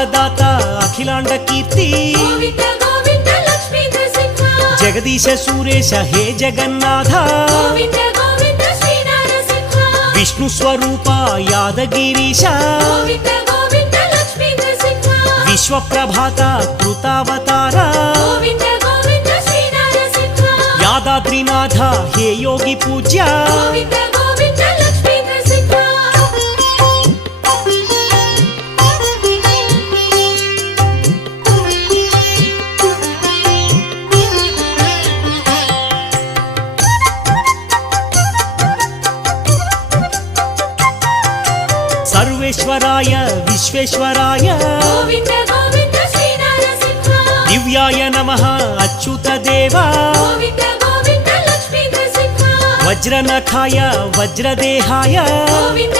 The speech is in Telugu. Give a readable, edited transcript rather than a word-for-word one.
భాగ్యదాత అఖిలాండ కీర్తి గోవింద గోవింద లక్ష్మీ నరసింహ జగదీశ సురేశ హే జగన్నాథ గోవింద గోవింద శ్రీ నరసింహ విష్ణు స్వరూప యాదగిరీశ గోవింద గోవింద లక్ష్మీ నరసింహ విశ్వప్రభాత కృతావతార గోవింద గోవింద శ్రీ నరసింహ యాదాద్రినాథ హే యోగి పూజ్య గోవింద గోవింద లక్ష్మీ నరసింహ సర్వేశ్వరాయ విశ్వేశ్వరాయ గోవింద గోవింద శ్రీ నరసింహ దివ్యాయ నమః అచ్యుత దేవా గోవింద గోవింద లక్ష్మీ నరసింహ వజ్రనఖాయ వజ్రదేహాయ గోవింద